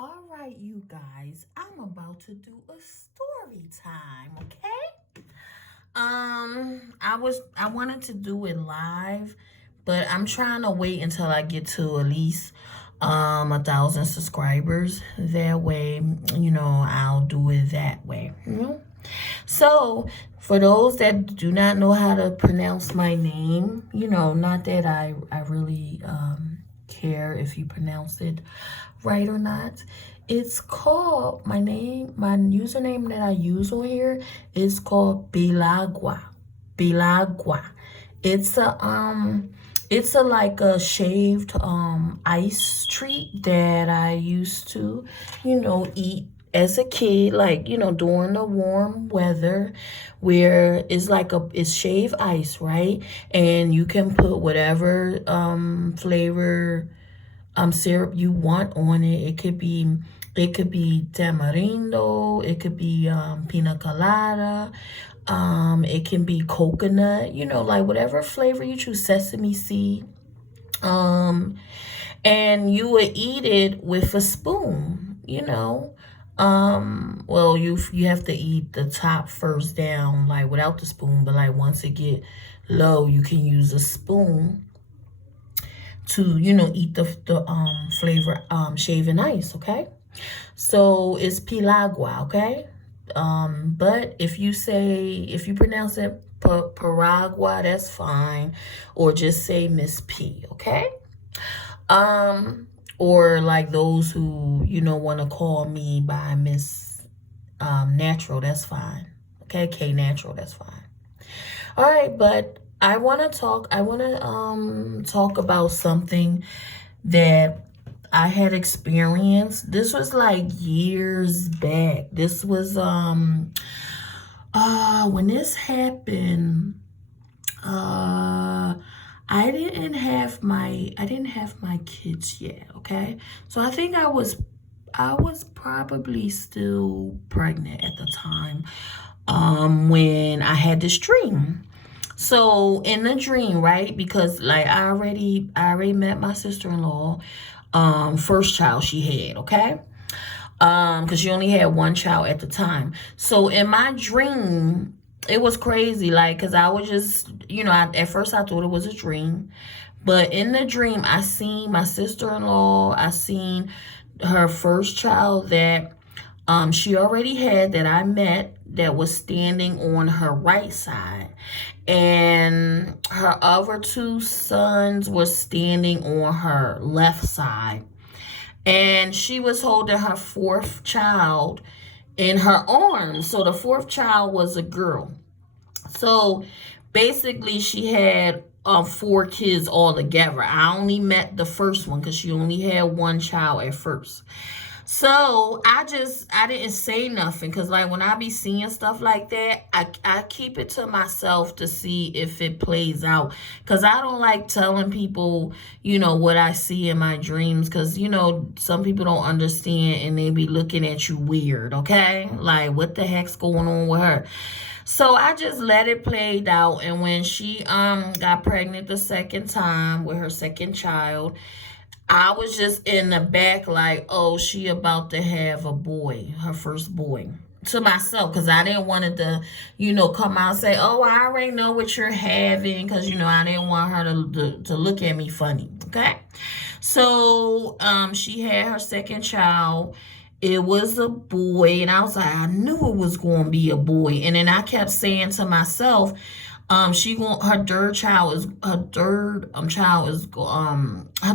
All right, you guys, I'm about to do a story time, okay? I wanted to do it live, but I'm trying to wait until I get to at least 1,000 subscribers. That way, I'll do it that way. So, for those that do not know how to pronounce my name, not that I really care if you pronounce it right or not. It's called, my username that I use on here is called Bilagua. Bilagua. It's a like a shaved ice treat that I used to, eat as a kid, like, during the warm weather, where it's shaved ice, right? And you can put whatever flavor syrup you want on it. It could be tamarindo, it could be pina colada, it can be coconut, like whatever flavor you choose, sesame seed. Um, and you would eat it with a spoon. Well, you have to eat the top first down, like without the spoon, but like once it get low, you can use a spoon to eat the flavor shaving ice, okay? So it's pilagua, okay? But if you pronounce it paragua, that's fine, or just say Miss P, okay? Or like those who want to call me by Miss Natural, that's fine, okay? K Natural, that's fine. All right, but I want to talk about something that I had experienced. This was like years back. This was when this happened, I didn't have my kids yet, okay? So I was probably still pregnant at the time when I had this dream. So in the dream, right? Because like I already met my sister-in-law, first child she had, okay? Because she only had one child at the time. So in my dream, it was crazy, like, because I was just, at first I thought it was a dream. But in the dream, I seen my sister-in-law, I seen her first child that she already had, that I met, that was standing on her right side. And her other two sons were standing on her left side. And she was holding her fourth child in her arms. So the fourth child was a girl. So basically, she had four kids all together. I only met the first one because she only had one child at first. So I didn't say nothing, because like when I be seeing stuff like that, I keep it to myself to see if it plays out, because I don't like telling people what I see in my dreams, because some people don't understand and they be looking at you weird, okay? Like, what the heck's going on with her? So I just let it play out. And when she got pregnant the second time with her second child, I was just in the back like, oh, she about to have a boy, her first boy. To myself, because I didn't want it to, come out and say, oh, I already know what you're having, because, I didn't want her to look at me funny, okay? So she had her second child. It was a boy, and I was like, I knew it was going to be a boy. And then I kept saying to myself, her third child is her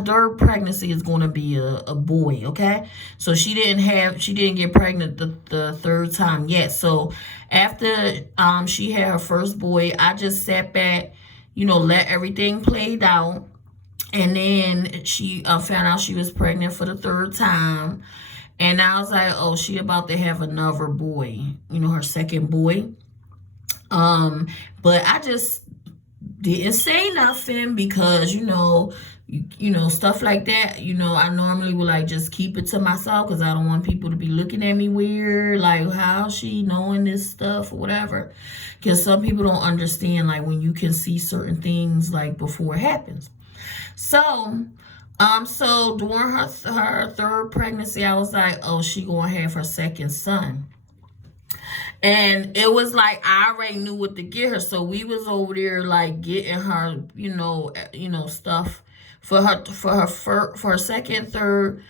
third pregnancy is going to be a boy, okay? So she didn't get pregnant the third time yet. So after she had her first boy, I just sat back, let everything played out. And then she found out she was pregnant for the third time. And I was like, oh, she about to have another boy, her second boy. But I just didn't say nothing, because, stuff like that, I normally would like just keep it to myself, because I don't want people to be looking at me weird, like, how's she knowing this stuff or whatever? Because some people don't understand, like, when you can see certain things, like, before it happens. So, So during her third pregnancy, I was like, oh, she gonna have her second son. And it was like I already knew what to get her, so we was over there like getting her, stuff for her second, third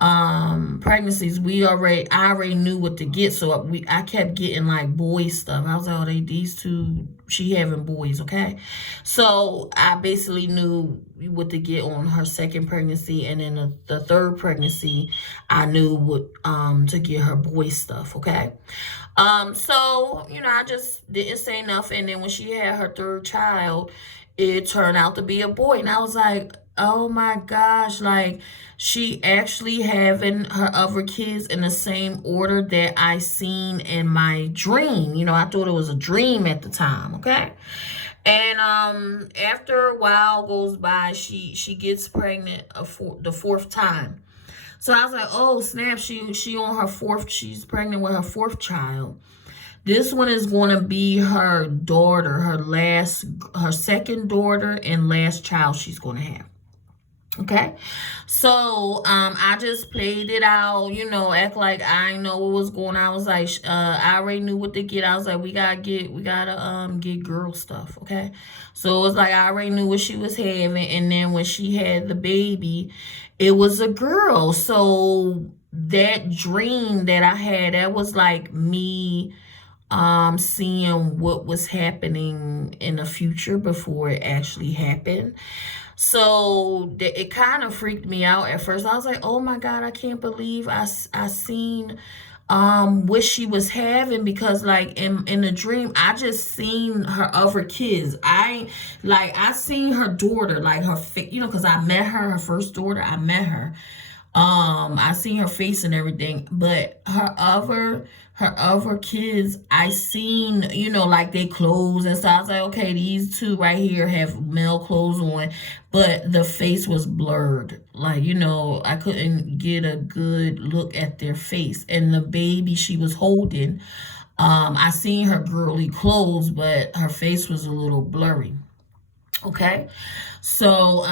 pregnancies. I already knew what to get, so I kept getting like boy stuff. I was like, oh, these two, she having boys, okay? So I basically knew what to get on her second pregnancy, and then the third pregnancy, I knew what to get her boy stuff, okay? So, I just didn't say nothing. And then when she had her third child, it turned out to be a boy. And I was like, oh my gosh, like she actually having her other kids in the same order that I seen in my dream. I thought it was a dream at the time, okay? And after a while goes by, she gets pregnant the fourth time. So I was like, oh snap, she on her fourth, she's pregnant with her fourth child. This one is going to be her daughter, her second daughter and last child she's going to have. Okay, so I just played it out, act like I know what was going on. I was like, I already knew what to get. I was like, we gotta get girl stuff, okay? So it was like I already knew what she was having, and then when she had the baby, it was a girl. So that dream that I had, that was like me seeing what was happening in the future before it actually happened. So it kind of freaked me out at first. I was like, oh my God, I can't believe I seen what she was having, because like in the dream I just seen her other kids. I seen her daughter, like her because I met her first daughter. I met her. I seen her face and everything, but her other kids, I seen, like they clothes and stuff. I was like, okay, these two right here have male clothes on, but the face was blurred. Like, I couldn't get a good look at their face. And the baby she was holding, I seen her girly clothes, but her face was a little blurry. Okay, so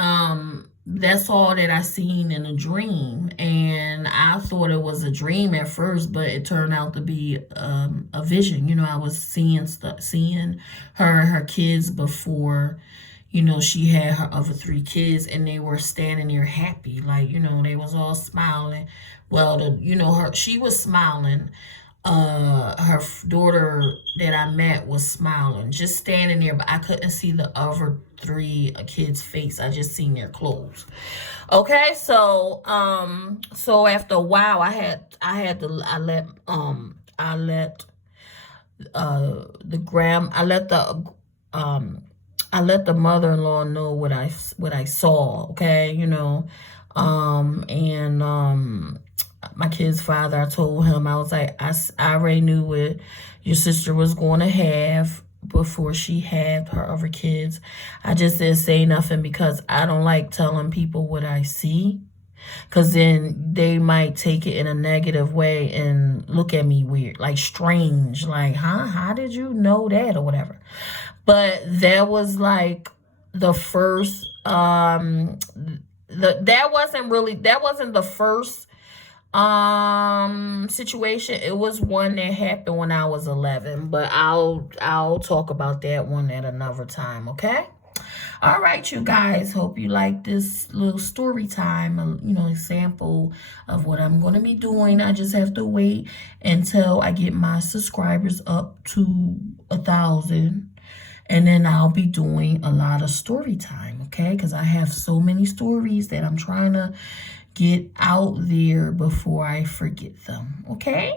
that's all that I seen in a dream, and I thought it was a dream at first, but it turned out to be a vision. I was seeing her and her kids before. She had her other three kids, and they were standing there happy, like they was all smiling. Well, she was smiling. Her daughter that I met was smiling, just standing there, but I couldn't see the other three kids' face. I just seen their clothes. Okay, so after a while, I let the mother-in-law know what I saw. Okay, and my kid's father, I told him, I was like, I already knew what your sister was going to have before she had her other kids. I just didn't say nothing because I don't like telling people what I see, because then they might take it in a negative way and look at me weird, like strange, like, how did you know that, or whatever. But that was like the first, that wasn't the first situation. It was one that happened when I was 11, but I'll talk about that one at another time. Okay, all right, you guys, hope you like this little story time, example of what I'm going to be doing. I just have to wait until I get my subscribers up to 1,000, and then I'll be doing a lot of story time, okay? Because I have so many stories that I'm trying to get out there before I forget them, okay?